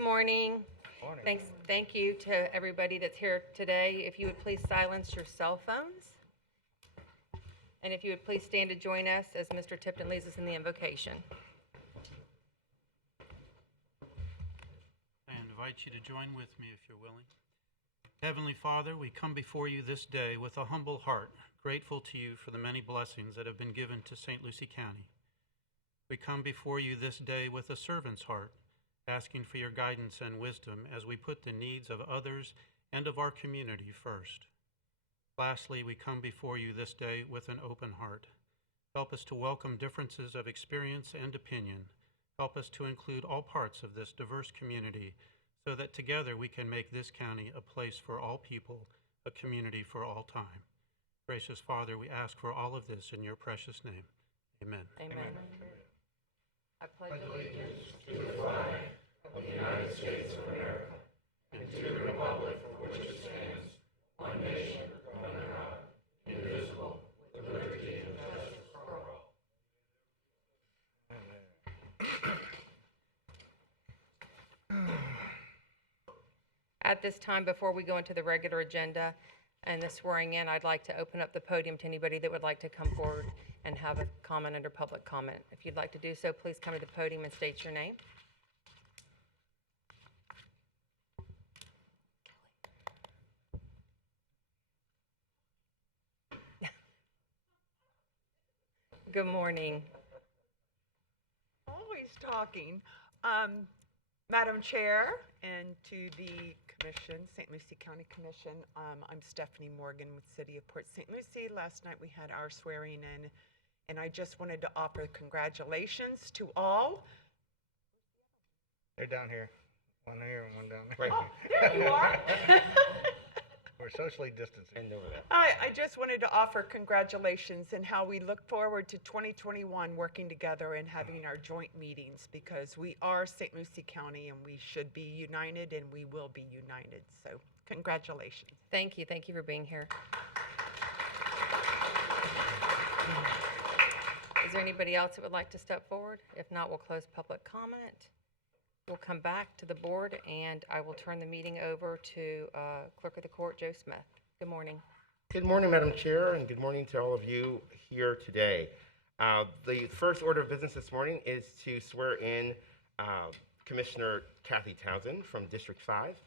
Good morning. Morning. Thank you to everybody that's here today. If you would please silence your cell phones. And if you would please stand to join us as Mr. Tipton leads us in the invocation. I invite you to join with me if you're willing. Heavenly Father, we come before you this day with a humble heart, grateful to you for the many blessings that have been given to St. Lucie County. We come before you this day with a servant's heart, asking for your guidance and wisdom as we put the needs of others and of our community first. Lastly, we come before you this day with an open heart. Help us to welcome differences of experience and opinion. Help us to include all parts of this diverse community so that together we can make this county a place for all people, a community for all time. Gracious Father, we ask for all of this in your precious name. Amen. Amen. I pledge allegiance to the flag of the United States of America and to the republic for which it stands, one nation, under God, indivisible, with liberty and justice for all. At this time, before we go into the regular agenda and the swearing in, I'd like to open up the podium to anybody that would like to come forward and have a comment under public comment. If you'd like to do so, please come to the podium and state your name. Good morning. Always talking. Madam Chair, and to the Commission, St. Lucie County Commission, I'm Stephanie Morgan with City of Port St. Lucie. Last night we had our swearing in, and I just wanted to offer congratulations to all. They're down here. One here and one down there. Oh, there you are. We're socially distancing. I just wanted to offer congratulations and how we look forward to 2021 working together and having our joint meetings, because we are St. Lucie County and we should be united and we will be united. So congratulations. Thank you. Thank you for being here. Is there anybody else that would like to step forward? If not, we'll close public comment. We'll come back to the board, and I will turn the meeting over to Clerk of the Court, Joe Smith. Good morning. Good morning, Madam Chair, and good morning to all of you here today. The first order of business this morning is to swear in Commissioner Kathy Townsend from District 5.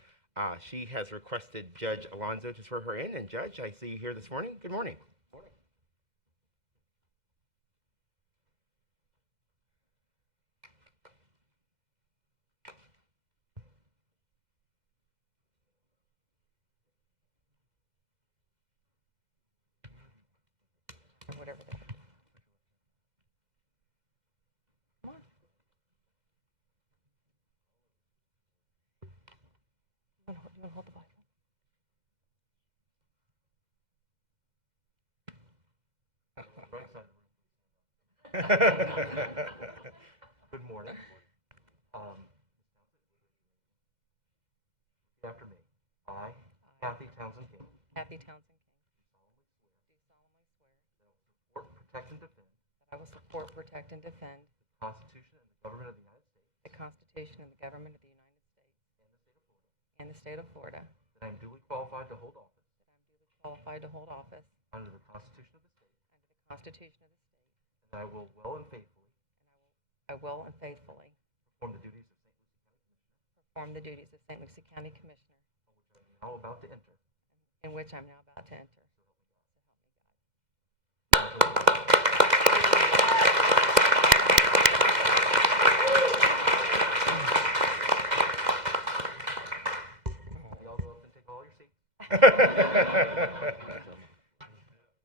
She has requested Judge Alonzo to swear her in, and Judge, I see you here this morning. Good morning. Or whatever that is. Come on. You want to hold the Bible? Good morning. Repeat after me. I, Kathy Townsend King, Kathy Townsend King, do solemnly swear support, protect, and defend that I will support, protect, and defend the Constitution and the government of the United States the Constitution and the government of the United States and the state of Florida, that I am duly qualified to hold office under the Constitution of the state, under the Constitution of the state, and that I will well and faithfully I will and faithfully perform the duties of St. Lucie County Commissioner, on which I am now about to enter. in which I'm now about to enter. Y'all go up and take all your seats.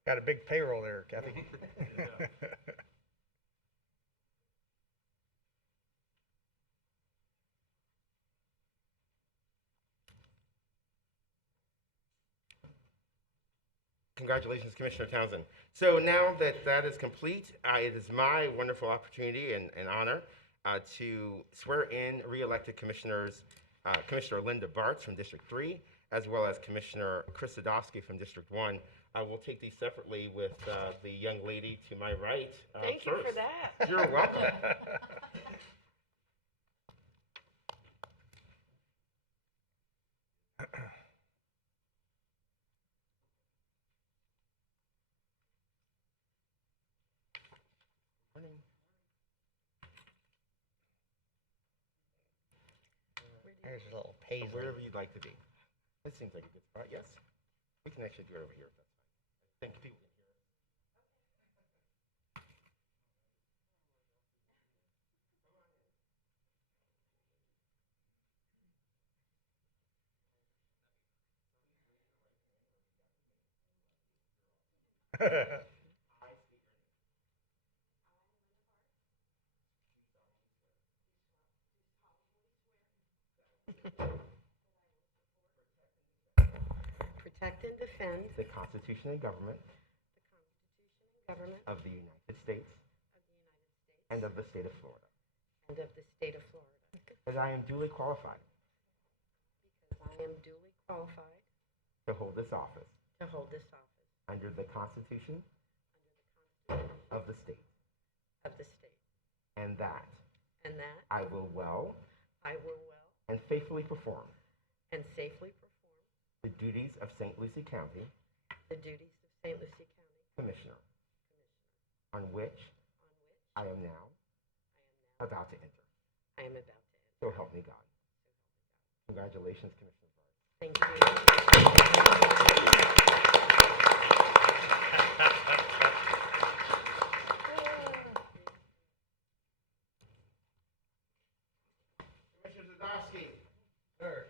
Got a big payroll there, Kathy. Congratulations, Commissioner Townsend. So now that that is complete, it is my wonderful opportunity and honor to swear in re-elected commissioners, Commissioner Linda Bartz from District 3, as well as Commissioner Chris Sadowski from District 1. I will take these separately with the young lady to my right. Thank you for that. You're welcome. There's a little or paisley. wherever you'd like to be. This seems like a good spot, yes? We can actually do it over here if that's fine. I think people can hear it. Protect and defend The Constitution and government the government of the United States and of the state of Florida. and of the state of Florida. That I am duly qualified Because I am duly qualified to hold this office to hold this office under the Constitution of the state. of the state. And that And that I will well I will well and faithfully perform and safely perform the duties of St. Lucie County the duties of St. Lucie County Commissioner, on which on which I am now about to enter. I am about to enter. So help me God. Congratulations, Commissioner Barr. Thank you. Commissioner Zadowski. Sir.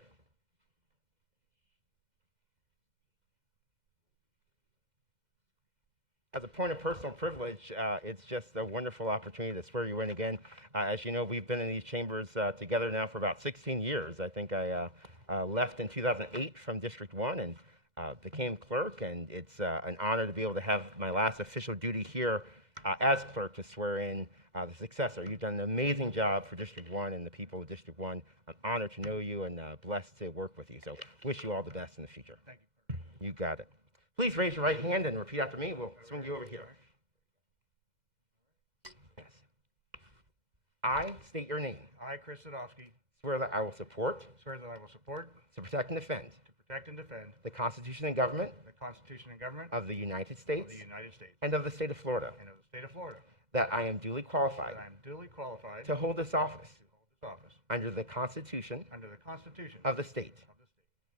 As a point of personal privilege, it's just a wonderful opportunity to swear you in again. As you know, we've been in these chambers together now for about 16 years. I think I left in 2008 from District 1 and became clerk, and it's an honor to be able to have my last official duty here as clerk to swear in the successor. You've done an amazing job for District 1 and the people of District 1. I'm honored to know you and blessed to work with you. So wish you all the best in the future. Thank you. You got it. Please raise your right hand and repeat after me. We'll swing you over here. Yes. I state your name. I, Chris Sadowski, Swear that I will support, swear that I will support, to protect and defend to protect and defend the Constitution and government the Constitution and government of the United of States the United States and of the state of Florida. and of the state of Florida. That I am duly qualified That I am duly qualified to hold this office to hold this office under the Constitution under the Constitution of the state. of the state,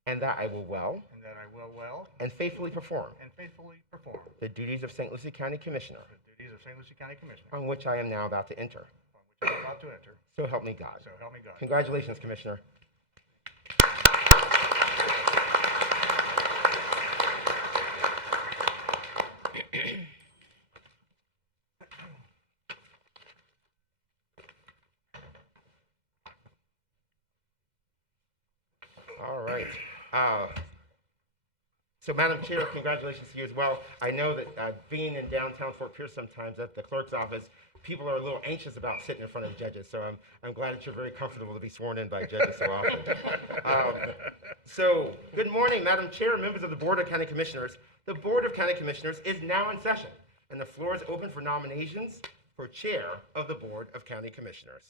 And that I will well and that I will well and faithfully perform and faithfully perform the duties of St. Lucie County Commissioner, the duties of St. Lucie County Commissioner, on which I am now about to enter. on which I am about to enter. So help me God. So help me God. Congratulations, Commissioner. All right. So, Madam Chair, congratulations to you as well. I know that being in downtown Fort Pierce sometimes at the clerk's office, people are a little anxious about sitting in front of judges. So I'm glad that you're very comfortable to be sworn in by judges so often. So, good morning, Madam Chair, members of the Board of County Commissioners. The Board of County Commissioners is now in session, and the floor is open for nominations for Chair of the Board of County Commissioners.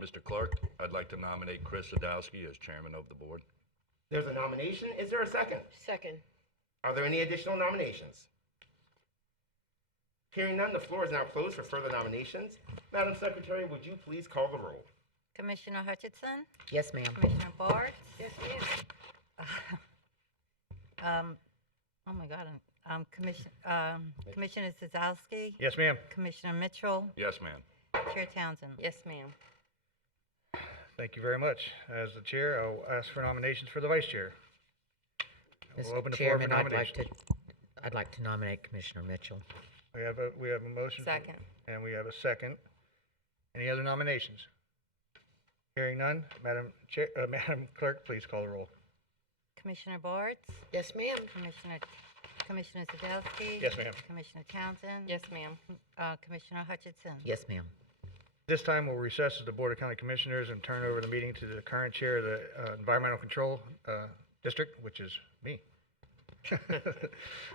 Mr. Clerk, I'd like to nominate Chris Sadowski as chairman of the board. There's a nomination. Is there a second? Second. Are there any additional nominations? Hearing none, the floor is now closed for further nominations. Madam Secretary, would you please call the roll? Commissioner Hutchinson, Yes, ma'am. Commissioner Bartz, Yes, ma'am. oh my God, Commissioner Zazowski, Yes, ma'am. Commissioner Mitchell, Yes, ma'am. Chair Townsend. Yes, ma'am. Thank you very much. As the chair, I'll ask for nominations for the vice chair. We'll open Mr. the floor for Chairman, nominations. I'd like to nominate Commissioner Mitchell. We have a motion. Second. And we have a second. Any other nominations? Hearing none, Madam Clerk, please call the roll. Commissioner Bartz, Yes, ma'am. Commissioner Zazowski. Yes, ma'am. Commissioner Townsend. Yes, ma'am. Commissioner Hutchinson. Yes, ma'am. This time, we'll recess as the Board of County Commissioners and turn over the meeting to the current chair of the Environmental Control District, which is me.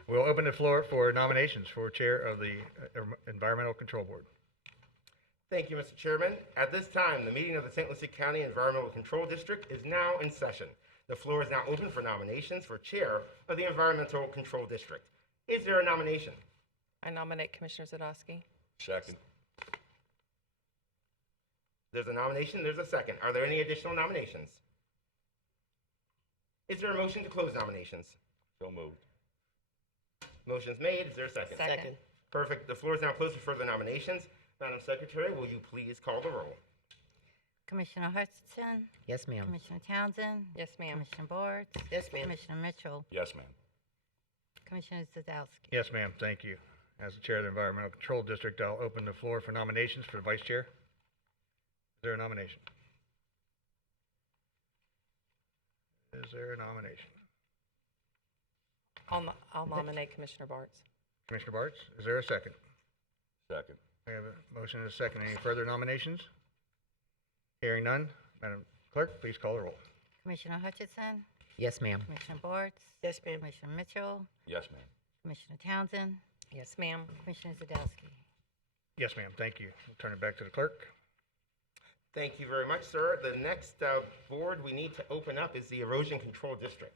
We'll open the floor for nominations for chair of the Environmental Control Board. Thank you, Mr. Chairman. At this time, the meeting of the St. Lucie County Environmental Control District is now in session. The floor is now open for nominations for chair of the Environmental Control District. Is there a nomination? I nominate Commissioner Zadowski. Second. There's a nomination, there's a second. Are there any additional nominations? Is there a motion to close nominations? So moved. Motion's made. Is there a second? Second. Perfect. The floor is now closed for further nominations. Madam Secretary, will you please call the roll? Commissioner Hutchinson, Yes, ma'am. Commissioner Townsend, Yes, ma'am. Commissioner Bartz, Yes, ma'am. Commissioner Mitchell, Yes, ma'am. Commissioner Zadowski. Yes, ma'am, thank you. As the chair of the Environmental Control District, I'll open the floor for nominations for the vice chair. Is there a nomination? Is there a nomination? I'll nominate Commissioner Bartz. Commissioner Bartz, is there a second? Second. We have a motion and a second. Any further nominations? Hearing none, Madam Clerk, please call the roll. Commissioner Hutchinson, Yes, ma'am. Commissioner Bartz, Yes, ma'am. Commissioner Mitchell, Yes, ma'am. Commissioner Townsend, Yes, ma'am. Commissioner Zadowski. Yes, ma'am, thank you. We'll turn it back to the clerk. Thank you very much, sir. The next board we need to open up is the Erosion Control District.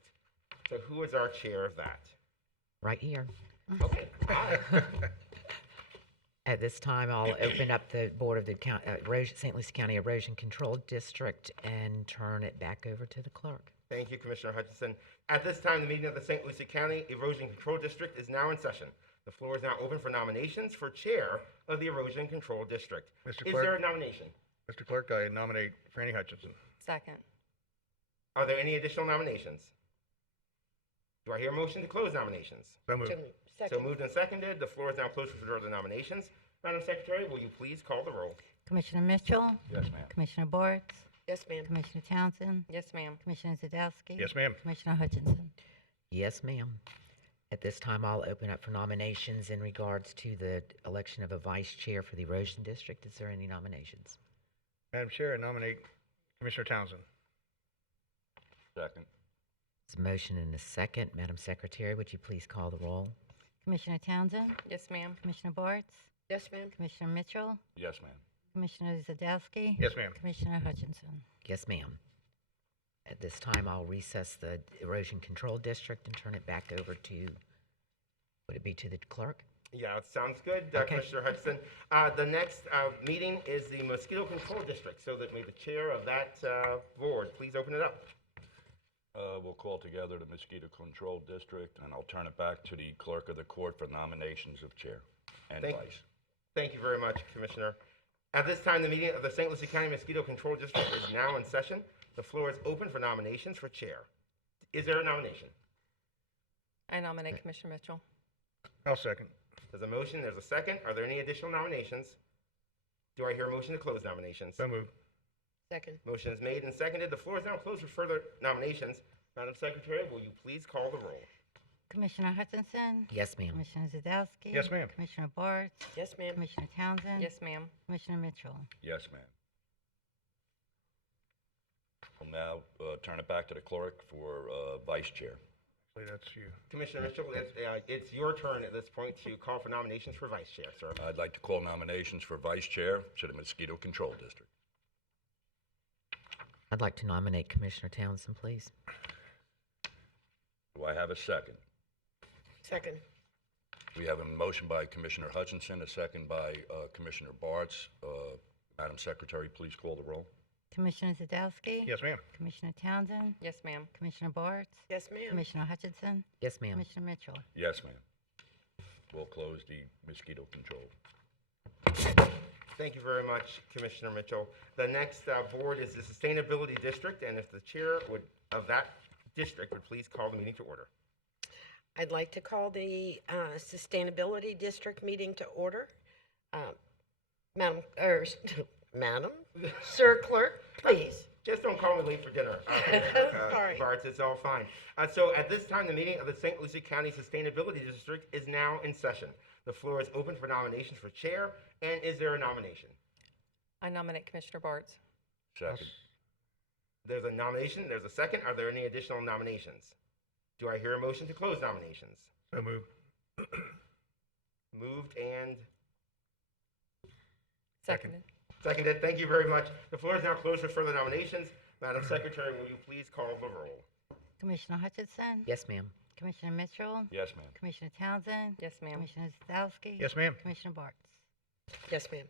So who is our chair of that? Right here. Okay. Hi. At this time, I'll open up the Board of the St. Lucie County Erosion Control District and turn it back over to the clerk. Thank you, Commissioner Hutchinson. At this time, the meeting of the St. Lucie County Erosion Control District is now in session. The floor is now open for nominations for chair of the Erosion Control District. Mr. Is Clerk? there a nomination? Mr. Clerk, I nominate Franny Hutchinson. Second. Are there any additional nominations? Do I hear a motion to close nominations? So moved. So moved and seconded. The floor is now closed for further nominations. Madam Secretary, will you please call the roll? Commissioner Mitchell, Yes, ma'am. Commissioner Bartz, Yes, ma'am. Commissioner Townsend, Yes, ma'am. Commissioner Zadowski. Yes, ma'am. Commissioner Hutchinson. Yes, ma'am. At this time, I'll open up for nominations in regards to the election of a vice chair for the Erosion District. Is there any nominations? Madam Chair, I nominate Commissioner Townsend. Second. There's a motion and a second. Madam Secretary, would you please call the roll? Commissioner Townsend, Yes, ma'am. Commissioner Bartz, Yes, ma'am. Commissioner Mitchell, Yes, ma'am. Commissioner Zadowski. Yes, ma'am. Commissioner Hutchinson. Yes, ma'am. At this time, I'll recess the Erosion Control District and turn it back over to, would it be to the clerk? Yeah, it sounds good, Okay. Commissioner Hudson. The next meeting is the Mosquito Control District, so that may the chair of that board please open it up. We'll call together the Mosquito Control District, and I'll turn it back to the clerk of the court for nominations of chair and vice. Thank you very much, Commissioner. At this time, the meeting of the St. Lucie County Mosquito Control District is now in session. The floor is open for nominations for chair. Is there a nomination? I nominate Commissioner Mitchell. I'll second. There's a motion, there's a second. Are there any additional nominations? Do I hear a motion to close nominations? So moved. Second. Motion is made and seconded. The floor is now closed for further nominations. Madam Secretary, will you please call the roll? Commissioner Hutchinson, Yes, ma'am. Commissioner Zadowski. Yes, ma'am. Commissioner Bartz, Yes, ma'am. Commissioner Townsend. Yes, ma'am. Commissioner Mitchell. Yes, ma'am. We'll now turn it back to the clerk for vice chair. Actually, that's you. Commissioner Mitchell, it's your turn at this point to call for nominations for vice chair, sir. I'd like to call nominations for vice chair to the Mosquito Control District. I'd like to nominate Commissioner Townsend, please. Do I have a second? Second. We have a motion by Commissioner Hutchinson, a second by Commissioner Bartz. Madam Secretary, please call the roll. Commissioner Zadowski. Yes, ma'am. Commissioner Townsend, Yes, ma'am. Commissioner Bartz, Yes, ma'am. Commissioner Hutchinson, Yes, ma'am. Commissioner Mitchell. Yes, ma'am. We'll close the mosquito control. Thank you very much, Commissioner Mitchell. The next board is the Sustainability District, and if the chair of that district would please call the meeting to order. I'd like to call the Sustainability District meeting to order. Madam, Sir Clerk, please. Just don't call me late for dinner. Sorry. Bartz, it's all fine. So at this time, the meeting of the St. Lucie County Sustainability District is now in session. The floor is open for nominations for chair, and is there a nomination? I nominate Commissioner Bartz. Second. There's a nomination, there's a second. Are there any additional nominations? Do I hear a motion to close nominations? So moved. Moved and Seconded. seconded. Thank you very much. The floor is now closed for further nominations. Madam Secretary, will you please call the roll? Commissioner Hutchinson. Yes, ma'am. Commissioner Mitchell, Yes, ma'am. Commissioner Townsend. Yes, ma'am. Commissioner Zadowski. Yes, ma'am. Commissioner Bartz. Yes, ma'am.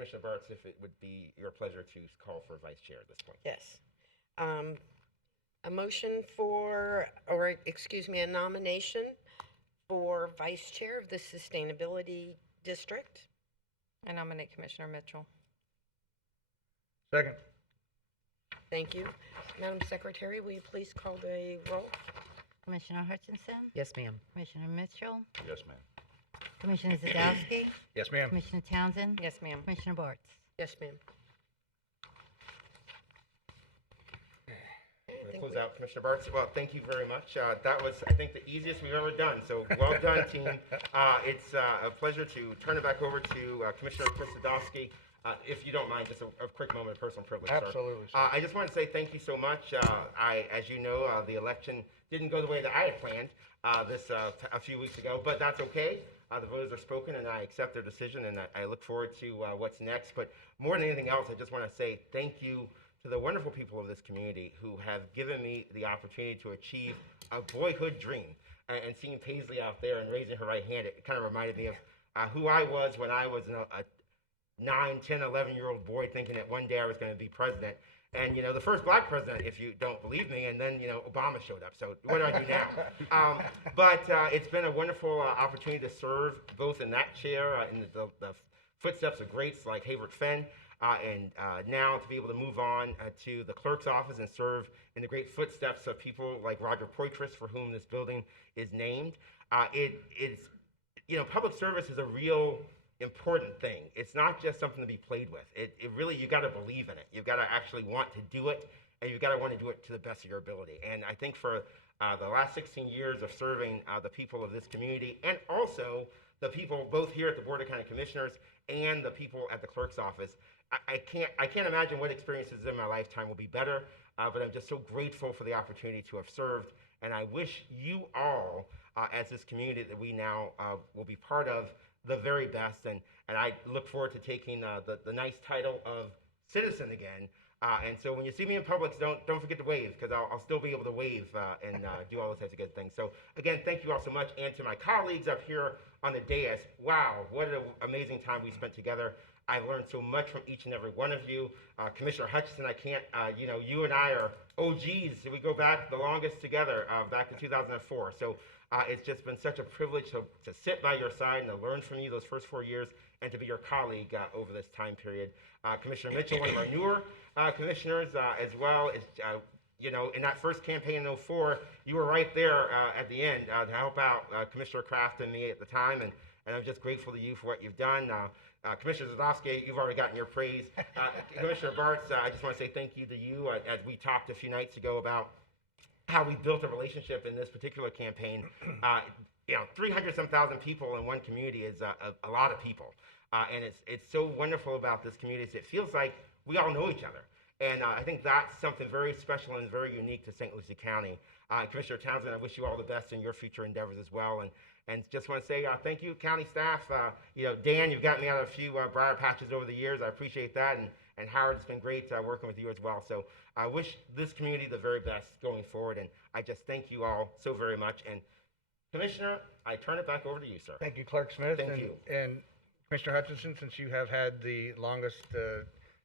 Commissioner Bartz, if it would be your pleasure to call for vice chair at this point. Yes. A motion for, or excuse me, a nomination for vice chair of the Sustainability District. I nominate Commissioner Mitchell. Second. Thank you. Madam Secretary, will you please call the roll? Commissioner Hutchinson, Yes, ma'am. Commissioner Mitchell, Yes, ma'am. Commissioner Zadowski, Yes, ma'am. Commissioner Townsend, Yes, ma'am. Commissioner Bartz. Yes, ma'am. We're gonna close out, Commissioner Bartz. Well, thank you very much. That was, I think, the easiest we've ever done. So well done, team. It's a pleasure to turn it back over to Commissioner Chris Sadowski. If you don't mind, just a quick moment of personal privilege, sir. Absolutely, sir. I just want to say thank you so much. As you know, the election didn't go the way that I had planned a few weeks ago, but that's okay. The voters are spoken, and I accept their decision, and I look forward to what's next. But more than anything else, I just want to say thank you to the wonderful people of this community who have given me the opportunity to achieve a boyhood dream. And seeing Paisley out there and raising her right hand, it kind of reminded me of who I was when I was a 9, 10, 11-year-old boy thinking that one day I was going to be president. And, you know, the first black president, if you don't believe me, and then, you know, Obama showed up. So what do I do now? But it's been a wonderful opportunity to serve both in that chair, in the footsteps of greats like Hayward Fenn, and now to be able to move on to the clerk's office and serve in the great footsteps of people like Roger Poitras, for whom this building is named. It's, you know, public service is a real important thing. It's not just something to be played with. It really, you got to believe in it. You've got to actually want to do it, and you've got to want to do it to the best of your ability. And I think for the last 16 years of serving the people of this community, and also the people both here at the Board of County Commissioners and the people at the clerk's office, I can't imagine what experiences in my lifetime will be better, but I'm just so grateful for the opportunity to have served, and I wish you all, as this community that we now will be part of, the very best, and I look forward to taking the nice title of citizen again. And so when you see me in Publix, don't forget to wave, because I'll still be able to wave and do all those types of good things. So again, thank you all so much, and to my colleagues up here on the dais. Wow, what an amazing time we spent together. I learned so much from each and every one of you. Commissioner Hutchinson, I can't, you know, you and I are OGs. We go back the longest together, back to 2004. So it's just been such a privilege to sit by your side and to learn from you those first 4 years, and to be your colleague over this time period. Commissioner Mitchell, one of our newer commissioners, as well as, you know, in that first campaign in 2004, you were right there at the end to help out Commissioner Kraft and me at the time, and I'm just grateful to you for what you've done. Commissioner Zadowski, you've already gotten your praise. Commissioner Bartz, I just want to say thank you to you, as we talked a few nights ago about how we built a relationship in this particular campaign. You know, 300-some thousand people in one community is a lot of people. And it's so wonderful about this community is it feels like we all know each other. And I think that's something very special and very unique to St. Lucie County. Commissioner Townsend, I wish you all the best in your future endeavors as well. And just want to say thank you, county staff. You know, Dan, you've gotten me out of a few briar patches over the years. I appreciate that. And Howard, it's been great working with you as well. So I wish this community the very best going forward. And I just thank you all so very much. And Commissioner, I turn it back over to you, sir. Thank you, Clerk Smith. Thank and, you. And Commissioner Hutchinson, since you have had the longest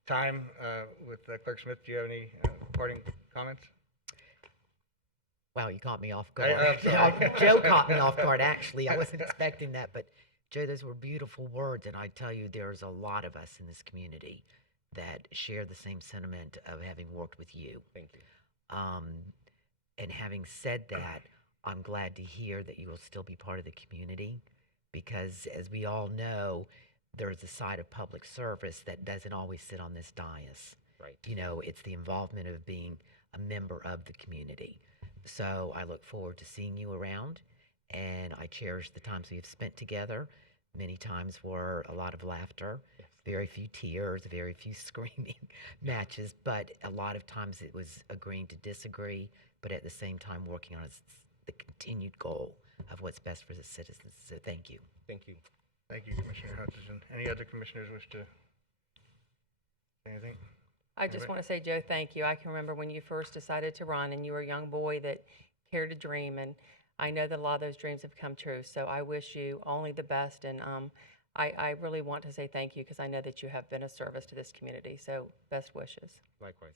time with Clerk Smith, do you have any parting comments? Wow, you caught me off guard. I'm sorry. Joe caught me off guard, actually. I wasn't expecting that, but Joe, those were beautiful words, and I tell you, there's a lot of us in this community that share the same sentiment of having worked with you. Thank you. And having said that, I'm glad to hear that you will still be part of the community, because as we all know, there's a side of public service that doesn't always sit on this dais. Right. You know, it's the involvement of being a member of the community. So I look forward to seeing you around, and I cherish the times we've spent together. Many times were a lot of laughter, Yes. very few tears, very few screaming matches, but a lot of times it was agreeing to disagree, but at the same time working on the continued goal of what's best for the citizens. So thank you. Thank you. Thank you, Commissioner Hutchinson. Any other commissioners wish to say anything? I just want to say, Joe, thank you. I can remember when you first decided to run and you were a young boy that cared to dream, and I know that a lot of those dreams have come true. So I wish you only the best, and I really want to say thank you because I know that you have been a service to this community. So best wishes. Likewise.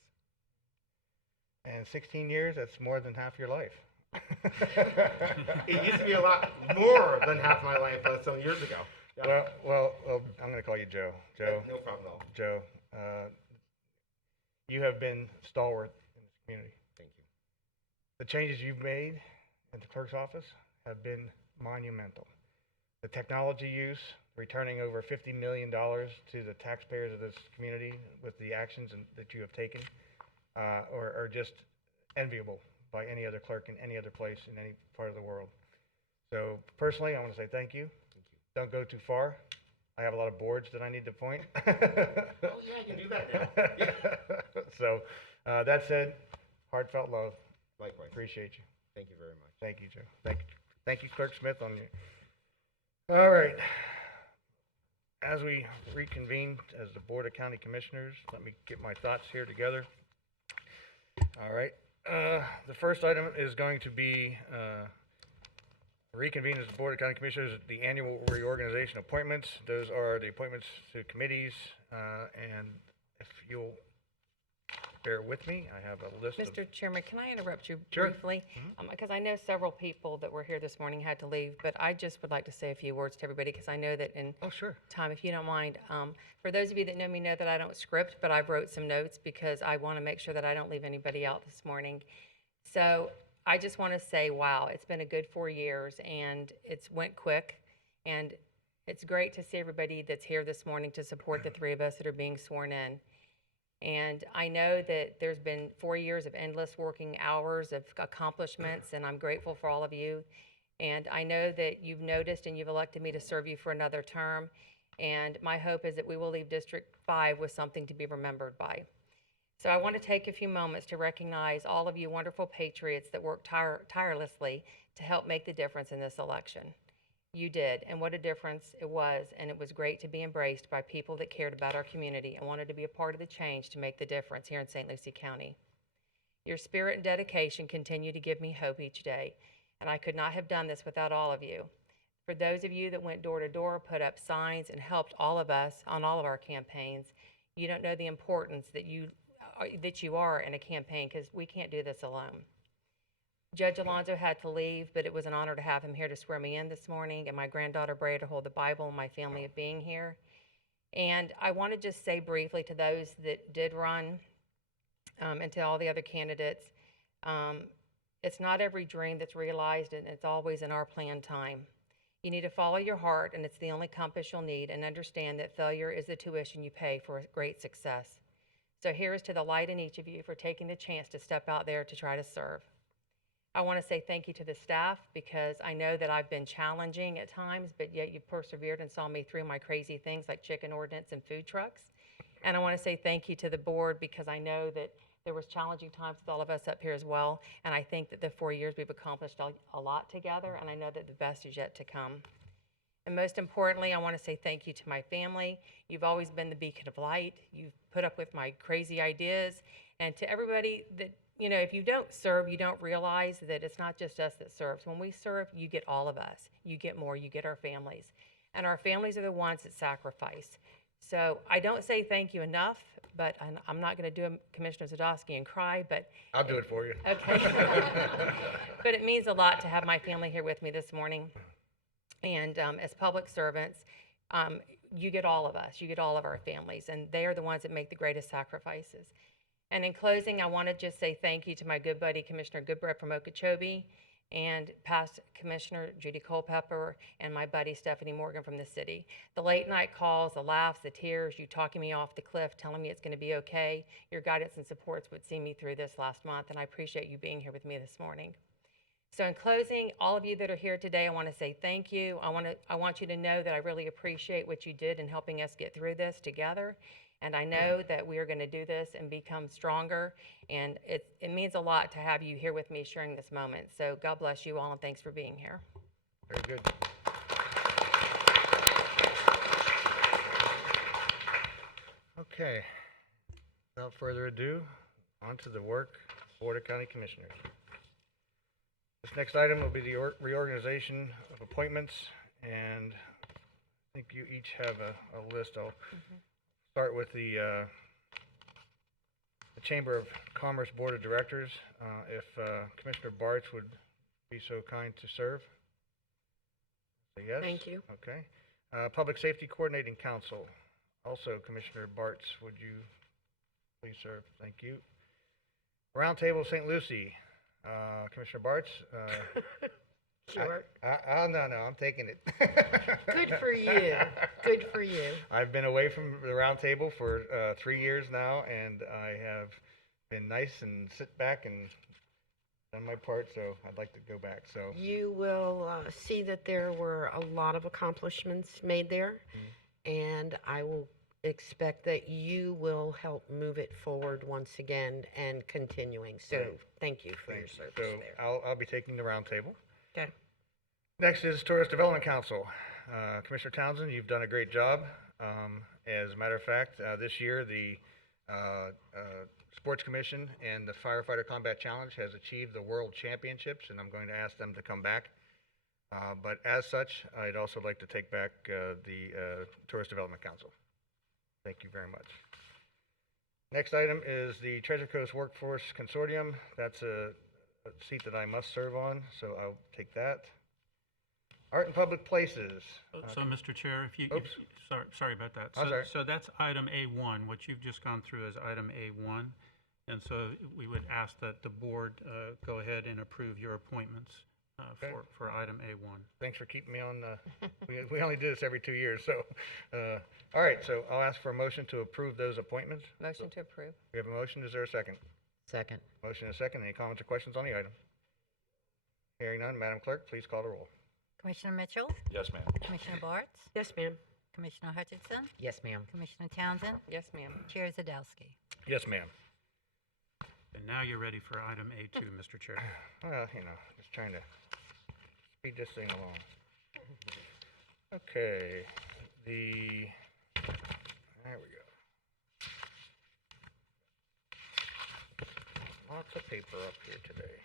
And 16 years, that's more than half your life. It used to be a lot more than half my life some years ago. Yeah. Well, I'm going to call you Joe. Joe, No problem at all. Joe, you have been stalwart in this community. Thank you. The changes you've made at the clerk's office have been monumental. The technology use, returning over $50 million to the taxpayers of this community with the actions that you have taken, are just enviable by any other clerk in any other place in any part of the world. So personally, I want to say thank you. Don't go too far. I have a lot of boards that I need to point. Oh, yeah, I can do that now. Yeah. So that said, heartfelt love. Likewise. Appreciate you. Thank you very much. Thank you, Joe. Thank you, Clerk Smith. All right. As we reconvene as the Board of County Commissioners, let me get my thoughts here together. All right. The first item is going to be reconvene as the Board of County Commissioners, the annual reorganization appointments. Those are the appointments to committees, and if you'll bear with me, I have a list of... Mr. Chairman, can I interrupt you Sure. briefly? Because I know several people that were here this morning had to leave, but I just would like to say a few words to everybody because I know that in Oh, sure. time, if you don't mind, for those of you that know me know that I don't script, but I wrote some notes because I want to make sure that I don't leave anybody out this morning. So I just want to say, wow, it's been a good 4 years and it's went quick, and it's great to see everybody that's here this morning to support the three of us that are being sworn in. And I know that there's been 4 years of endless working hours of accomplishments, and I'm grateful for all of you. And I know that you've noticed and you've elected me to serve you for another term. And my hope is that we will leave District 5 with something to be remembered by. So I want to take a few moments to recognize all of you wonderful patriots that worked tirelessly to help make the difference in this election. You did, and what a difference it was, and it was great to be embraced by people that cared about our community and wanted to be a part of the change to make the difference here in St. Lucie County. Your spirit and dedication continue to give me hope each day, and I could not have done this without all of you. For those of you that went door to door, put up signs, and helped all of us on all of our campaigns, you don't know the importance that you are in a campaign, because we can't do this alone. Judge Alonzo had to leave, but it was an honor to have him here to swear me in this morning, and my granddaughter Brea to hold the Bible, and my family of being here. And I want to just say briefly to those that did run, and to all the other candidates, it's not every dream that's realized, and it's always in our planned time. You need to follow your heart, and it's the only compass you'll need, and understand that failure is the tuition you pay for great success. So here is to the light in each of you for taking the chance to step out there to try to serve. I want to say thank you to the staff, because I know that I've been challenging at times, but yet you persevered and saw me through my crazy things like chicken ordinance and food trucks. And I want to say thank you to the board, because I know that there was challenging times with all of us up here as well. And I think that the 4 years we've accomplished a lot together, and I know that the best is yet to come. And most importantly, I want to say thank you to my family. You've always been the beacon of light. You've put up with my crazy ideas. And to everybody that, you know, if you don't serve, you don't realize that it's not just us that serves. When we serve, you get all of us. You get more. You get our families. And our families are the ones that sacrifice. So I don't say thank you enough, but I'm not going to do a Commissioner Zadowski and cry, but... I'll do it for you. Okay. But it means a lot to have my family here with me this morning. And as public servants, you get all of us. You get all of our families, and they are the ones that make the greatest sacrifices. And in closing, I want to just say thank you to my good buddy, Commissioner Goodbread from Okeechobee, and past Commissioner Judy Culpepper, and my buddy Stephanie Morgan from the city. The late night calls, the laughs, the tears, you talking me off the cliff, telling me it's going to be okay. Your guidance and supports would see me through this last month, and I appreciate you being here with me this morning. So in closing, all of you that are here today, I want to say thank you. I want you to know that I really appreciate what you did in helping us get through this together. And I know that we are going to do this and become stronger. And it means a lot to have you here with me sharing this moment. So God bless you all, and thanks for being here. Very good. Okay. Without further ado, on to the work of Board of County Commissioners. This next item will be the reorganization of appointments, and I think you each have a list. I'll start with the Chamber of Commerce Board of Directors. If Commissioner Bartz would be so kind to serve. Say yes. Thank you. Okay. Public Safety Coordinating Council. Also, Commissioner Bartz, would you please serve? Thank you. Roundtable St. Lucie. Commissioner Bartz. Sure. No, I'm taking it. Good for you. Good for you. I've been away from the roundtable for 3 years now, and I have been nice and sit back and done my part, so I'd like to go back. So You will see that there were a lot of accomplishments made there, and I will expect that you will help move it forward once again and continuing. So Great. thank you for your thank you. service So there. I'll be taking the roundtable. Okay. Next is Tourist Development Council. Commissioner Townsend, you've done a great job. As a matter of fact, this year the Sports Commission and the Firefighter Combat Challenge has achieved the World Championships, and I'm going to ask them to come back. But as such, I'd also like to take back the Tourist Development Council. Thank you very much. Next item is the Treasure Coast Workforce Consortium. That's a seat that I must serve on, so I'll take that. Art and Public Places. So, Mr. Chair, if you, Oops. sorry about that. I'm sorry. So that's item A1, what you've just gone through is item A1. And so we would ask that the board go ahead and approve your appointments Okay. for item A1. Thanks for keeping me on. We only do this every 2 years, so. All right, so I'll ask for a motion to approve those appointments. Motion to approve. We have a motion. Is there a second? Second. Motion and a second. Any comments or questions on the item? Hearing none, Madam Clerk, please call the roll. Commissioner Mitchell, Yes, ma'am. Commissioner Bartz, Yes, ma'am. Commissioner Hutchinson, Yes, ma'am. Commissioner Townsend, Yes, ma'am. Chair Zadowski. Yes, ma'am. And now you're ready for item A2, Mr. Chair. Well, just trying to speed this thing along. Okay, there we go. Lots of paper up here today.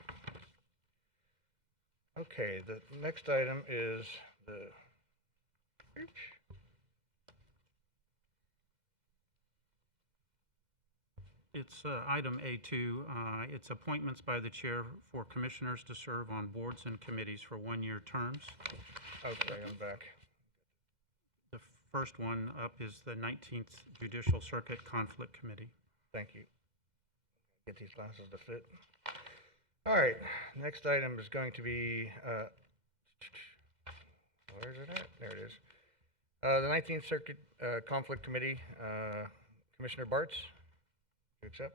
Okay, the next item is the, It's item A2. It's appointments by the chair for commissioners to serve on boards and committees for one-year terms. okay, I'm back. The first one up is the 19th Judicial Circuit Conflict Committee. Thank you. Get these glasses to fit. All right, next item is going to be, where is it at? There it is. The 19th Circuit Conflict Committee, Commissioner Bartz, you accept?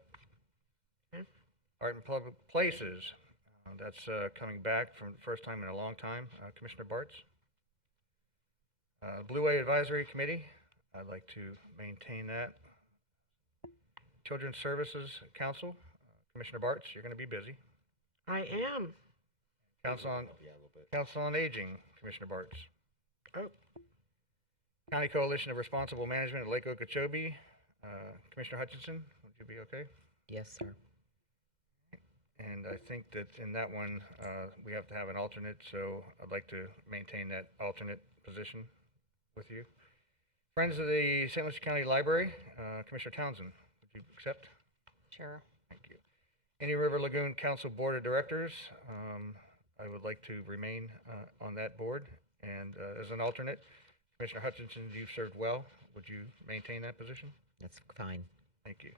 Art and Public Places, that's coming back from the first time in a long time. Commissioner Bartz. Blue Way Advisory Committee, I'd like to maintain that. Children's Services Council, Commissioner Bartz, you're going to be busy. I am. Council on Aging, Commissioner Bartz. Oh. County Coalition of Responsible Management of Lake Okeechobee, Commissioner Hutchinson, would you be okay? Yes, sir. And I think that in that one, we have to have an alternate, so I'd like to maintain that alternate position with you. Friends of the St. Lucie County Library, Commissioner Townsend, would you accept? Sure. Thank you. Indian River Lagoon Council Board of Directors, I would like to remain on that board. And as an alternate, Commissioner Hutchinson, you've served well. Would you maintain that position? That's fine. Thank you.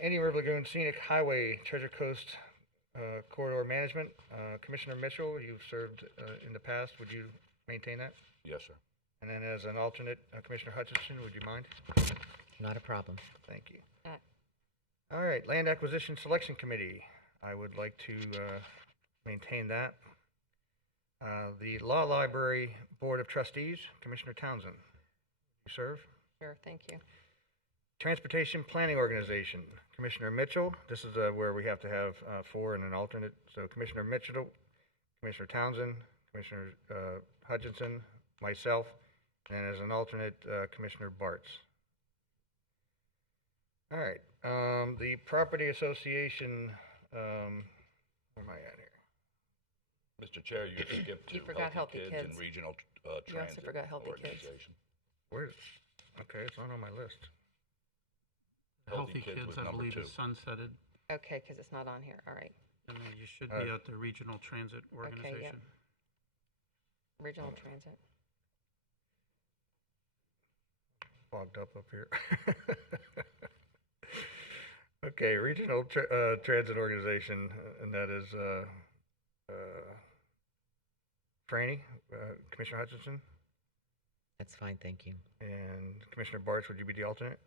Indian River Lagoon Scenic Highway Treasure Coast Corridor Management, Commissioner Mitchell, you've served in the past. Would you maintain that? Yes, sir. And then as an alternate, Commissioner Hutchinson, would you mind? Not a problem. Thank you. Uh, All right, Land Acquisition Selection Committee, I would like to maintain that. The Law Library Board of Trustees, Commissioner Townsend, you serve. Sure, thank you. Transportation Planning Organization, Commissioner Mitchell. This is where we have to have 4 and an alternate. So Commissioner Mitchell, Commissioner Townsend, Commissioner Hutchinson, myself, and as an alternate, Commissioner Bartz. All right, the Property Association, where am I at here? Mr. Chair, you skipped You to forgot Healthy Kids. and Regional You also transit forgot Healthy Kids. organization. Where's, okay, it's not on my list. Healthy Healthy Kids Kids, was I number believe, 2. is sunsetted. Okay, because it's not on here. All right. And then you should be at the Regional Transit Organization. Regional Transit. Fogged up here. Okay, Regional Transit Organization, and that is Franny, Commissioner Hutchinson, That's fine, thank you. and Commissioner Bartz, would you be the alternate?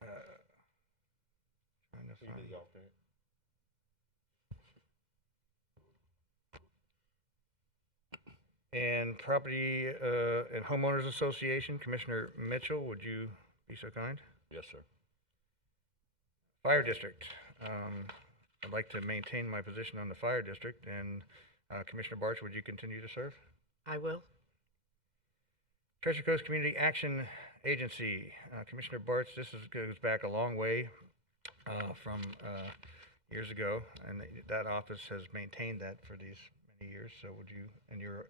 Trying to find- alternate. And Property and Homeowners Association, Commissioner Mitchell, would you be so kind? Yes, sir. Fire District, I'd like to maintain my position on the Fire District, and Commissioner Bartz, would you continue to serve? I will. Treasure Coast Community Action Agency, Commissioner Bartz, goes back a long way from years ago, and that office has maintained that for these many years, so would you and your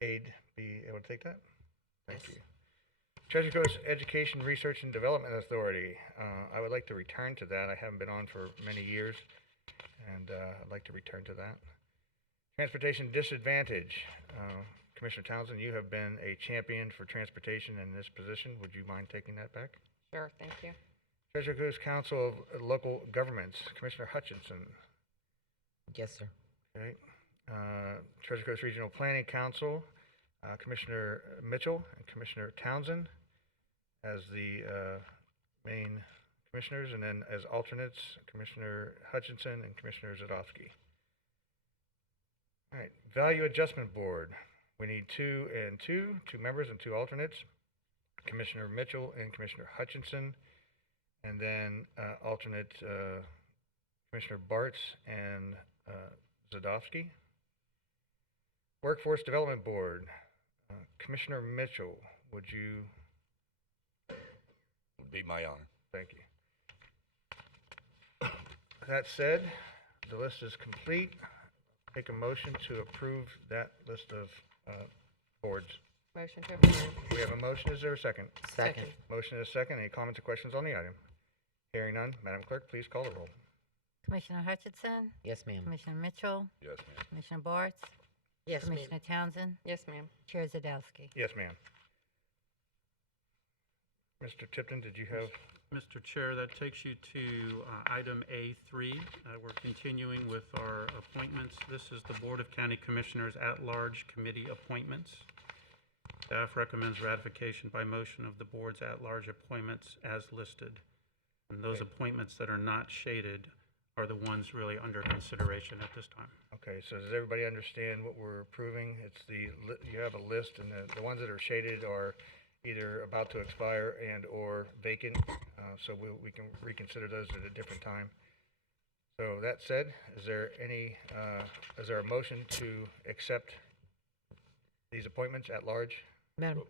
aide be able to take that? Thank Yes. you. Treasure Coast Education Research and Development Authority, I would like to return to that. I haven't been on for many years, and I'd like to return to that. Transportation Disadvantage, Commissioner Townsend, you have been a champion for transportation in this position. Would you mind taking that back? Sure, thank you. Treasure Coast Council of Local Governments, Commissioner Hutchinson. Yes, sir. Okay. Treasure Coast Regional Planning Council, Commissioner Mitchell and Commissioner Townsend as the main commissioners, and then as alternates, Commissioner Hutchinson and Commissioner Zadowski. All right, Value Adjustment Board. We need two members and 2 alternates, Commissioner Mitchell and Commissioner Hutchinson, and then alternate Commissioner Bartz and Zadowski. Workforce Development Board, Commissioner Mitchell, would you, Would be my honor. thank you. That said, the list is complete. Take a motion to approve that list of boards. Motion to approve. We have a motion, is there a second? Second. Motion is second, any comments or questions on the item? Hearing none, Madam Clerk, please call the roll. Commissioner Hutchinson, Yes, ma'am. Commissioner Mitchell, Yes, ma'am. Commissioner Bartz, Yes, ma'am. Commissioner Townsend, Yes, ma'am. Chair Zadowski. Yes, ma'am. Mr. Tipton, did you have? Mr. Chair, that takes you to item A3. We're continuing with our appointments. This is the Board of County Commissioners at-large committee appointments. Staff recommends ratification by motion of the board's at-large appointments as listed. And those appointments that are not shaded are the ones really under consideration at this time. Okay, so does everybody understand what we're approving? It's you have a list, and the ones that are shaded are either about to expire and/or vacant, so we can reconsider those at a different time. So that said, is there a motion to accept these appointments at large? Madam,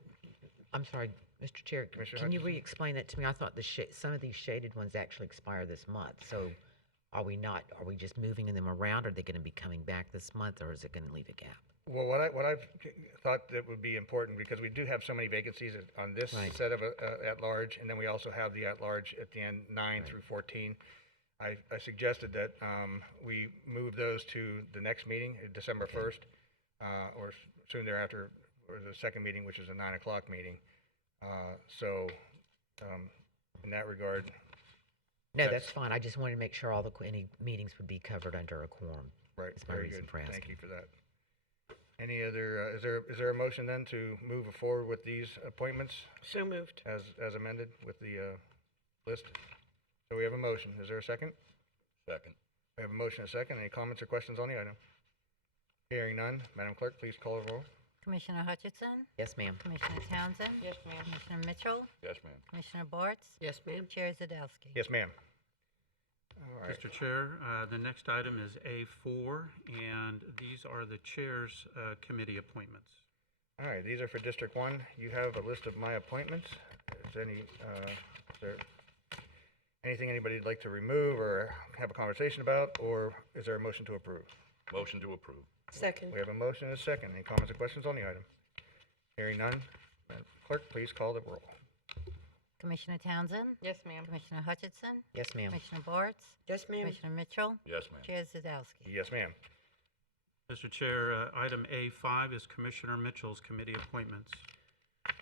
I'm sorry, Mr. Chair, Commissioner can you Hutchinson? re-explain that to me? I thought some of these shaded ones actually expire this month, so are we just moving them around? Are they gonna be coming back this month, or is it gonna leave a gap? Well, what I've thought that would be important, because we do have so many vacancies on this Right. set of at-large, and then we also have the at-large at the end, 9 through 14. I suggested that we move those to the next meeting, December 1st, or soon thereafter, or the second meeting, which is a 9 o'clock meeting. So, in that regard, No, That's- that's fine. I just wanted to make sure any meetings would be covered under a quorum. right, That's my very reason good. for Thank asking. you for that. Any other, is there a motion then to move forward with these appointments So moved. as amended with the list? So we have a motion. Is there a second? Second. We have a motion and a second. Any comments or questions on the item? Hearing none, Madam Clerk, please call the roll. Commissioner Hutchinson, Yes, ma'am. Commissioner Townsend, Yes, ma'am. Commissioner Mitchell, Yes, ma'am. Commissioner Bartz, Yes, ma'am. Chair Zadowski. Yes, ma'am. All right. Mr. Chair, the next item is A4, and these are the chair's committee appointments. All right, these are for District 1. You have a list of my appointments. Is there anything anybody'd like to remove or have a conversation about, or is there a motion to approve? Motion to approve. Second. We have a motion and a second. Any comments or questions on the item? Hearing none, Madam Clerk, please call the roll. Commissioner Townsend? Yes, ma'am. Commissioner Hutchinson? Yes, ma'am. Commissioner Bartz? Yes, ma'am. Commissioner Mitchell? Yes, ma'am. Chair Zadowski. Yes, ma'am. Mr. Chair, item A5 is Commissioner Mitchell's committee appointments.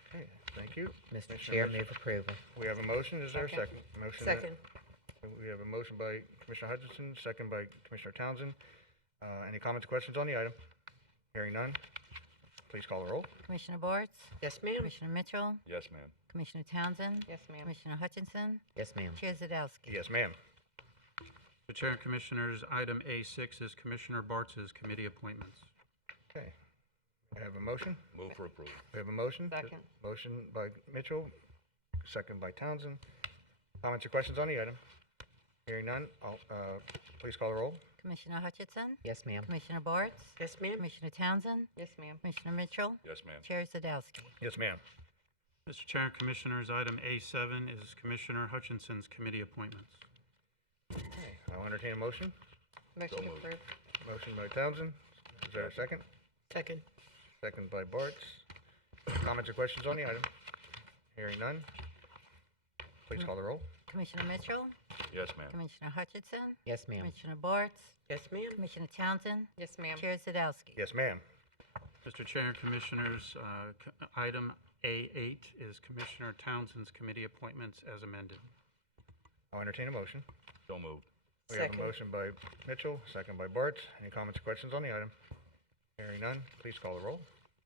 Okay, thank you. Mr. Commissioner Chair, Mitchell. move approval. We have a motion. Is there a second? Motion. Second. We have a motion by Commissioner Hutchinson, second by Commissioner Townsend. Any comments or questions on the item? Hearing none, please call the roll. Commissioner Bartz? Yes, ma'am. Commissioner Mitchell? Yes, ma'am. Commissioner Townsend? Yes, ma'am. Commissioner Hutchinson? Yes, ma'am. Chair Zadowski. Yes, ma'am. Mr. Chair and Commissioners, item A6 is Commissioner Bartz's committee appointments. Okay. We have a motion. Move for approval. We have a motion. Second. Motion by Mitchell, second by Townsend. Comments or questions on the item? Hearing none, please call the roll. Commissioner Hutchinson? Yes, ma'am. Commissioner Bartz? Yes, ma'am. Commissioner Townsend? Yes, ma'am. Commissioner Mitchell? Yes, ma'am. Chair Zadowski. Yes, ma'am. Mr. Chair and Commissioners, item A7 is Commissioner Hutchinson's committee appointments. Okay, I'll entertain a motion. Motion to approve. Motion by Townsend. Is there a second? Second. Second by Bartz. Comments or questions on the item? Hearing none, please call the roll. Commissioner Mitchell? Yes, ma'am. Commissioner Hutchinson? Yes, ma'am. Commissioner Bartz? Yes, ma'am. Commissioner Townsend? Yes, ma'am. Chair Zadowski. Yes, ma'am. Mr. Chair and Commissioners, item A8 is Commissioner Townsend's committee appointments as amended. I'll entertain a motion. So moved. We have a Second. motion by Mitchell, second by Bartz. Any comments or questions on the item? Hearing none, please call the roll.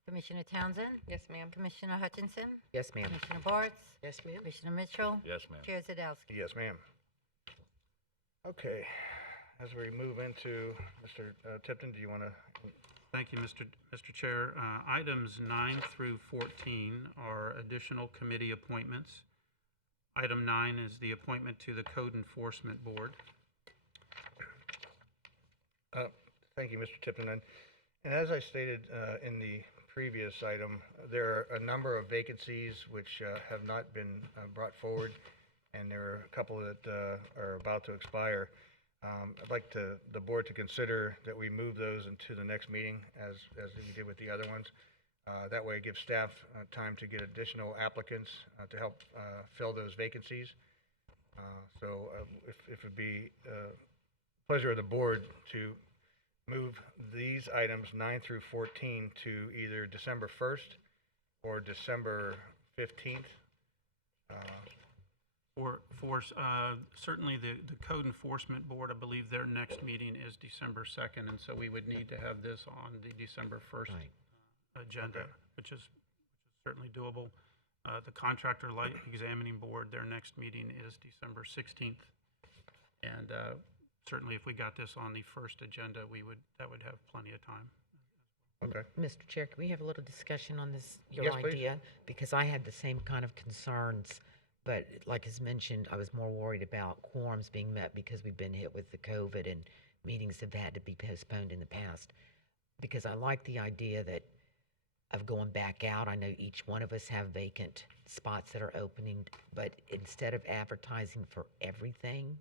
Commissioner Townsend? Yes, ma'am. Commissioner Hutchinson? Yes, ma'am. Commissioner Bartz? Yes, ma'am. Commissioner Mitchell? Yes, ma'am. Chair Zadowski. Yes, ma'am. Okay, as we move into, Mr. Tipton, do you want to? Thank you, Mr. Chair. Items 9 through 14 are additional committee appointments. Item 9 is the appointment to the Code Enforcement Board. Thank you, Mr. Tipton. And as I stated in the previous item, there are a number of vacancies which have not been brought forward, and there are a couple that are about to expire. I'd like the board to consider that we move those into the next meeting as we did with the other ones. That way it gives staff time to get additional applicants to help fill those vacancies. So if it would be pleasure of the board to move these items 9 through 14 to either December 1st or December 15th. Certainly the Code Enforcement Board, I believe their next meeting is December 2nd, and so we would need to have this on the December 1st Right. agenda, Okay. which is certainly doable. The Contractor Light Examining Board, their next meeting is December 16th. And certainly if we got this on the first agenda, that would have plenty of time. Okay. Mr. Chair, can we have a little discussion on this, your Yes, please. idea? Because I had the same kind of concerns, but like as mentioned, I was more worried about quorums being met because we've been hit with the COVID and meetings have had to be postponed in the past. Because I like the idea of going back out. I know each one of us have vacant spots that are opening, but instead of advertising for everything,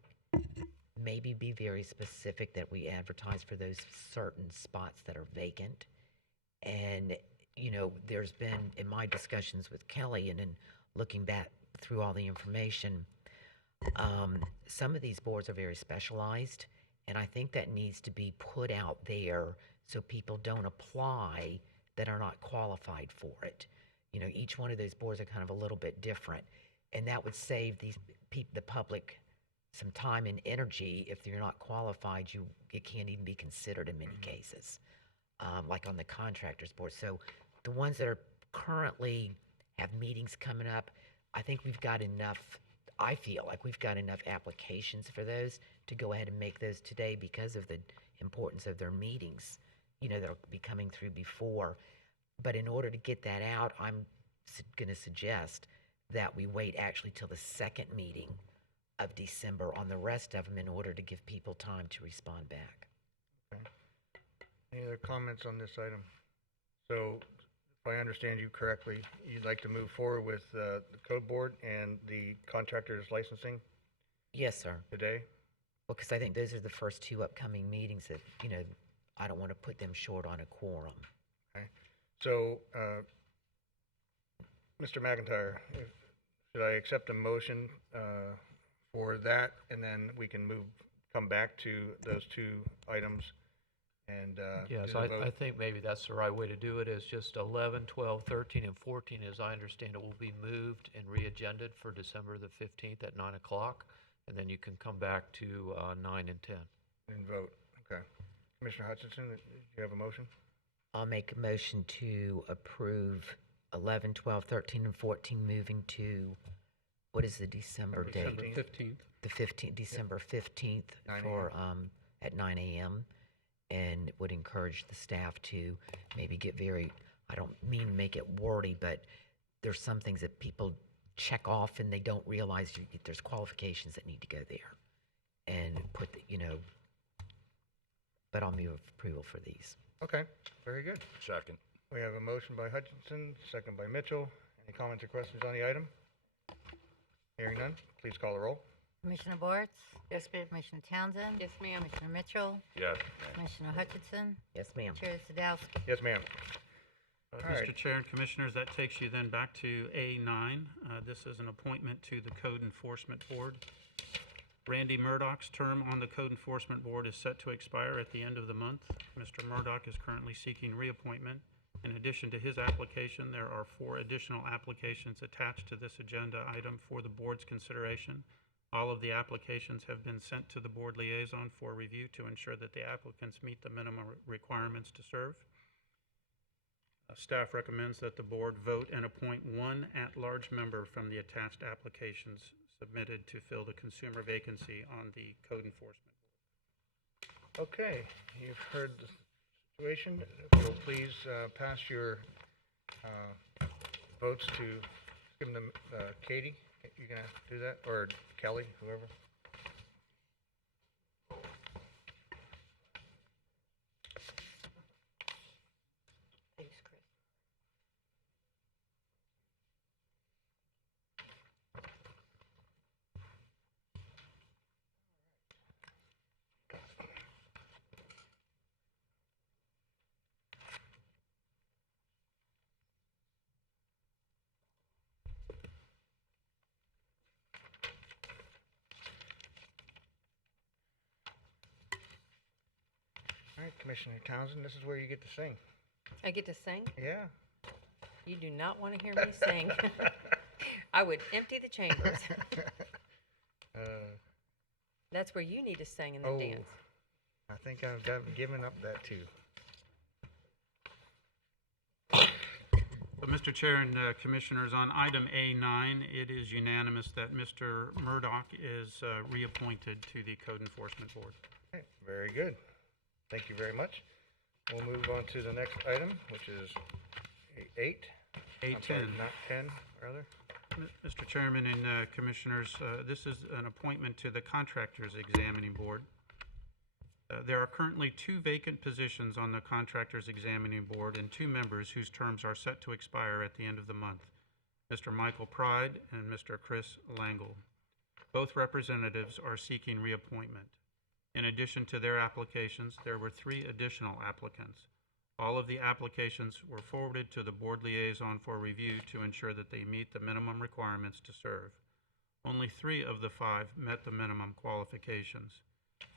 maybe be very specific that we advertise for those certain spots that are vacant. And, you know, there's been, in my discussions with Kelly and in looking back through all the information, some of these boards are very specialized, and I think that needs to be put out there so people don't apply that are not qualified for it. You know, each one of those boards are kind of a little bit different, and that would save the public some time and energy. If you're not qualified, it can't even be considered in many cases, like on the contractors board. So the ones that are currently have meetings coming up, I think we've got enough, I feel like we've got enough applications for those to go ahead and make those today because of the importance of their meetings, you know, that'll be coming through before. But in order to get that out, I'm going to suggest that we wait actually till the second meeting of December on the rest of them in order to give people time to respond back. Any other comments on this item? So if I understand you correctly, you'd like to move forward with the code board and the contractor's licensing Yes, sir. today? Well, because I think those are the first two upcoming meetings that, you know, I don't want to put them short on a quorum. So, Mr. McIntyre, should I accept a motion for that, and then we can come back to those two items and Yes, do the I vote? think maybe that's the right way to do it, is just 11, 12, 13, and 14, as I understand it, will be moved and re-agended for December the 15th at 9 o'clock, and then you can come back to 9 and 10. And vote, okay. Commissioner Hutchinson, do you have a motion? I'll make a motion to approve 11, 12, 13, and 14 moving to, what is the December date? December 15th. The 15th, December 15th 9 for, at 9 a.m. And would encourage the staff to maybe get I don't mean make it wordy, but there's some things that people check off and they don't realize there's qualifications that need to go there. And put, but I'll move approval for these. Okay, very good. Second. We have a motion by Hutchinson, second by Mitchell. Any comments or questions on the item? Hearing none, please call the roll. Commissioner Bartz? Yes, ma'am. Commissioner Townsend? Yes, ma'am. Commissioner Mitchell? Yes. Commissioner Hutchinson? Yes, ma'am. Chair Zadowski? Yes, ma'am. All Mr. right. Chair and Commissioners, that takes you then back to A9. This is an appointment to the Code Enforcement Board. Randy Murdoch's term on the Code Enforcement Board is set to expire at the end of the month. Mr. Murdoch is currently seeking reappointment. In addition to his application, there are 4 additional applications attached to this agenda item for the board's consideration. All of the applications have been sent to the board liaison for review to ensure that the applicants meet the minimum requirements to serve. Staff recommends that the board vote and appoint 1 at-large member from the attached applications submitted to fill the consumer vacancy on the Code Enforcement. Okay, you've heard the situation. If you'll please pass your votes to, give them to Katie. You gonna do that? Or Kelly, whoever? Thanks, Chris. All right, Commissioner Townsend, this is where you get to sing. I get to sing? Yeah. You do not want to hear me sing. I would empty the chambers. That's where you need to sing and then Oh. dance. I think I've given up that too. So, Mr. Chair and Commissioners, on item A9, it is unanimous that Mr. Murdoch is reappointed to the Code Enforcement Board. Okay, very good. Thank you very much. We'll move on to the next item, which is 8. I'm sorry, A10. not 10, rather. Mr. Chairman and Commissioners, this is an appointment to the Contractors Examining Board. There are currently 2 vacant positions on the Contractors Examining Board and 2 members whose terms are set to expire at the end of the month, Mr. Michael Pride and Mr. Chris Langle. Both representatives are seeking reappointment. In addition to their applications, there were 3 additional applicants. All of the applications were forwarded to the board liaison for review to ensure that they meet the minimum requirements to serve. Only 3 of the 5 met the minimum qualifications.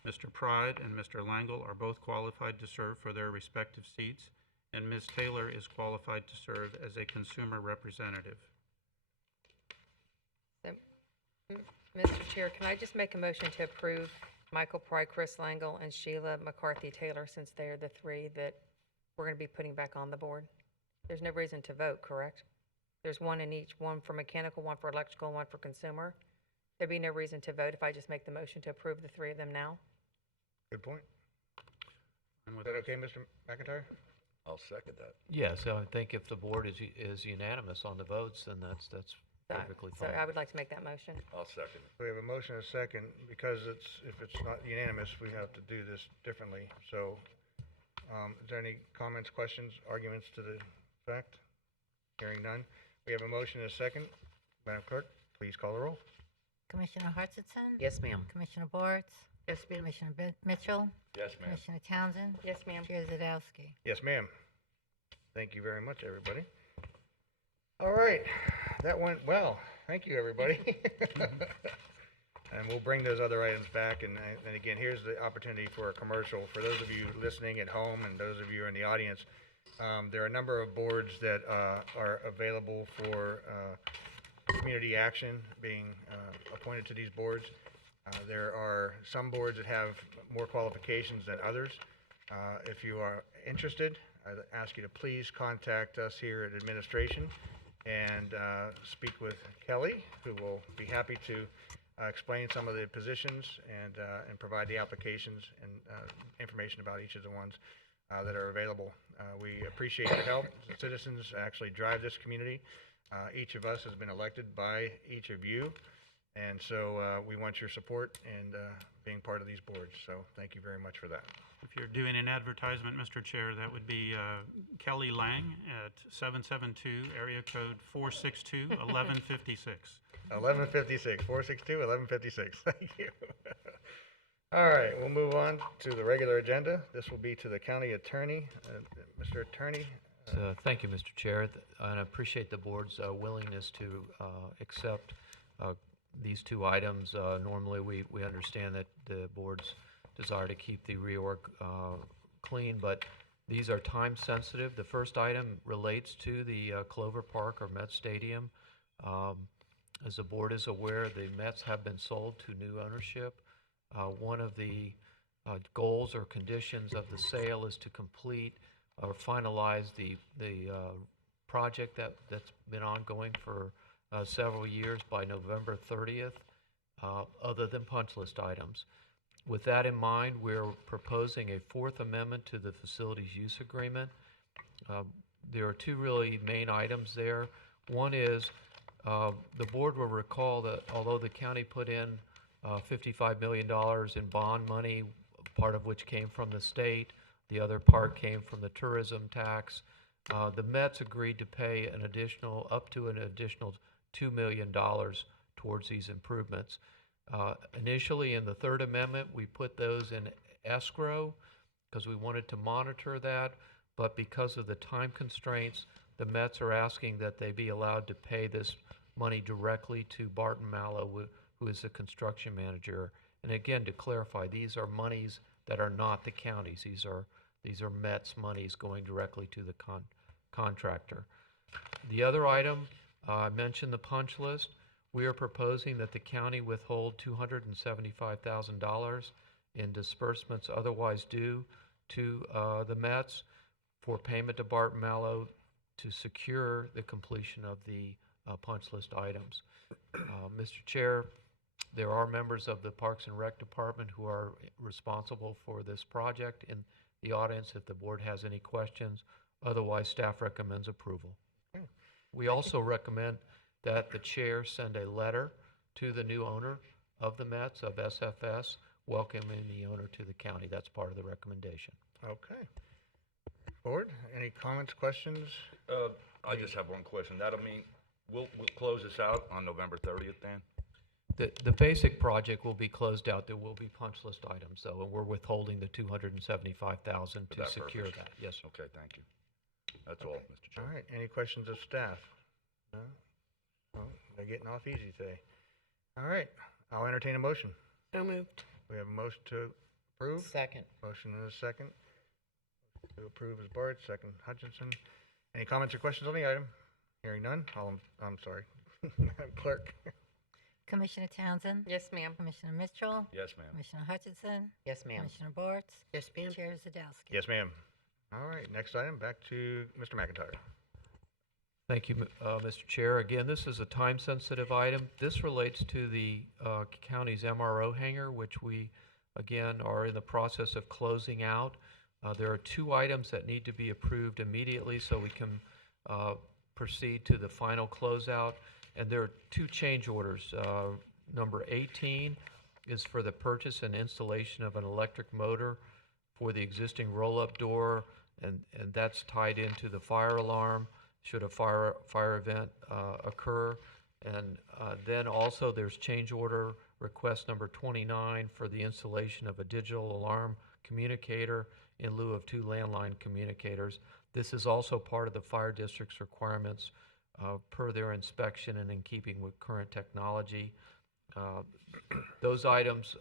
Mr. Pride and Mr. Langle are both qualified to serve for their respective seats, and Ms. Taylor is qualified to serve as a consumer representative. Mr. Chair, can I just make a motion to approve Michael Pry, Chris Langle, and Sheila McCarthy Taylor, since they're the 3 that we're going to be putting back on the board? There's no reason to vote, correct? There's 1 in each, 1 for mechanical, 1 for electrical, and 1 for consumer. There'd be no reason to vote if I just make the motion to approve the 3 of them now. Good point. And Is with that okay, Mr. McIntyre? I'll second that. Yeah, so I think if the board is unanimous on the votes, then that's perfectly So fine. I would like to make that motion. I'll second. We have a motion and a second. Because if it's not unanimous, we have to do this differently. So, is there any comments, questions, arguments to the fact? Hearing none. We have a motion and a second. Madam Clerk, please call the roll. Commissioner Hutchinson? Yes, ma'am. Commissioner Bartz? Yes, ma'am. Commissioner Mitchell, Yes, ma'am. Commissioner Townsend, Yes, ma'am. Chair Zadowski. Yes, ma'am. Thank you very much, everybody. All right, that went well. Thank you, everybody. And we'll bring those other items back. And again, here's the opportunity for a commercial. For those of you listening at home and those of you in the audience, there are a number of boards that are available for community action being appointed to these boards. There are some boards that have more qualifications than others. If you are interested, I'd ask you to please contact us here at administration and speak with Kelly, who will be happy to explain some of the positions and provide the applications and information about each of the ones that are available. We appreciate your help. The citizens actually drive this community. Each of us has been elected by each of you, and so we want your support and being part of these boards. So thank you very much for that. If you're doing an advertisement, Mr. Chair, that would be Kelly Lang at 772, area code 462-1156. 1156, 462, 1156. Thank you. All right, we'll move on to the regular agenda. This will be to the county attorney. Mr. Attorney. So, thank you, Mr. Chair, and I appreciate the board's willingness to accept these two items. Normally, we understand that the board's desire to keep the reorg clean, but these are time sensitive. The first item relates to the Clover Park or Mets Stadium. As the board is aware, the Mets have been sold to new ownership. One of the goals or conditions of the sale is to complete or finalize the project that's been ongoing for several years by November 30th, other than punch list items. With that in mind, we're proposing a fourth amendment to the facilities use agreement. There are two really main items there. One is the board will recall that although the county put in $55 million in bond money, part of which came from the state, the other part came from the tourism tax, the Mets agreed to pay up to an additional $2 million towards these improvements. Initially, in the Third Amendment, we put those in escrow because we wanted to monitor that, but because of the time constraints, the Mets are asking that they be allowed to pay this money directly to Barton Mallow, who is the construction manager. And again, to clarify, these are monies that are not the county's. These are Mets monies going directly to the contractor. The other item, I mentioned the punch list. We are proposing that the county withhold $275,000 in disbursements otherwise due to the Mets for payment to Barton Mallow to secure the completion of the punch list items. Mr. Chair, there are members of the Parks and Rec Department who are responsible for this project in the audience if the board has any questions. Otherwise, staff recommends approval. We also recommend that the chair send a letter to the new owner of the Mets, of SFS, welcoming the owner to the county. That's part of the recommendation. Okay. Board, any comments, questions? I just have one question. That'll mean we'll close this out on November 30th then? The basic project will be closed out. There will be punch list items, though, and we're withholding the $275,000 to that secure purpose. that. Yes, sir. Okay, thank you. That's all, Mr. Chair. All right, any questions of staff? No? Well, they're getting off easy today. All right, I'll entertain a motion. So moved. We have a motion to approve. Second. Motion and a second. To approve is Bart, second Hutchinson. Any comments or questions on the item? Hearing none, I'm sorry. Madam Clerk. Commissioner Townsend, Yes, ma'am. Commissioner Mitchell, Yes, ma'am. Commissioner Hutchinson, Yes, ma'am. Commissioner Boartz, Yes, ma'am. Chair Zadowski. Yes, ma'am. All right, next item, back to Mr. McIntyre. Thank you, Mr. Chair. Again, this is a time-sensitive item. This relates to the county's MRO hangar, which we, again, are in the process of closing out. There are two items that need to be approved immediately so we can proceed to the final closeout. And there are two change orders. Number 18 is for the purchase and installation of an electric motor for the existing roll-up door, and that's tied into the fire alarm should a fire event occur. And then also there's change order request number 29 for the installation of a digital alarm communicator in lieu of 2 landline communicators. This is also part of the fire district's requirements per their inspection and in keeping with current technology. Those items,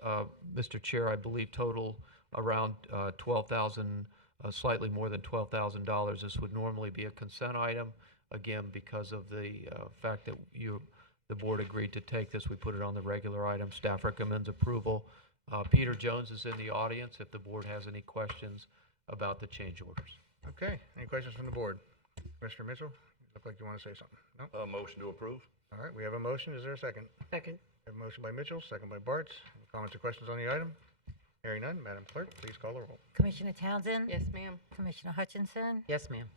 Mr. Chair, I believe total around $12,000, slightly more than $12,000. This would normally be a consent item. Again, because of the fact that the board agreed to take this, we put it on the regular item. Staff recommends approval. Peter Jones is in the audience if the board has any questions about the change orders. Okay, any questions from the board? Commissioner Mitchell, you look like you want to say something. No? Motion to approve. All right, we have a motion. Is there a second? Second. We have a motion by Mitchell, second by Bartz. Any comments or questions on the item? Hearing none, Madam Clerk, please call the roll. Commissioner Townsend? Yes, ma'am. Commissioner Hutchinson? Yes, ma'am.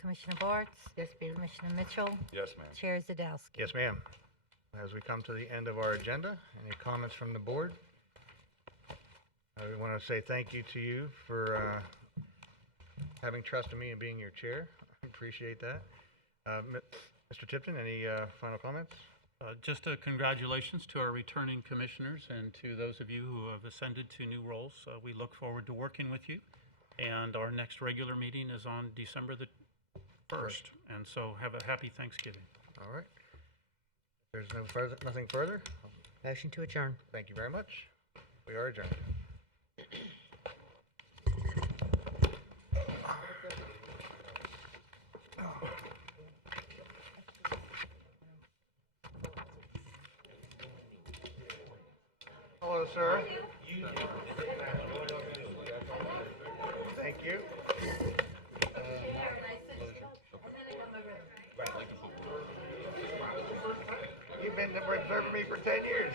Commissioner Bartz? Yes, ma'am. Commissioner Mitchell? Yes, ma'am. Chair Zadowski? Yes, ma'am. As we come to the end of our agenda, any comments from the board? I want to say thank you to you for having trust in me and being your chair. I appreciate that. Mr. Tipton, any final comments? Just a congratulations to our returning commissioners and to those of you who have ascended to new roles. We look forward to working with you. And our next regular meeting is on December the 1st. And so have a happy Thanksgiving. All right. There's nothing further. Motion to adjourn. Thank you very much. We are adjourned. Hello, sir. Thank you. You've been observing me for 10 years.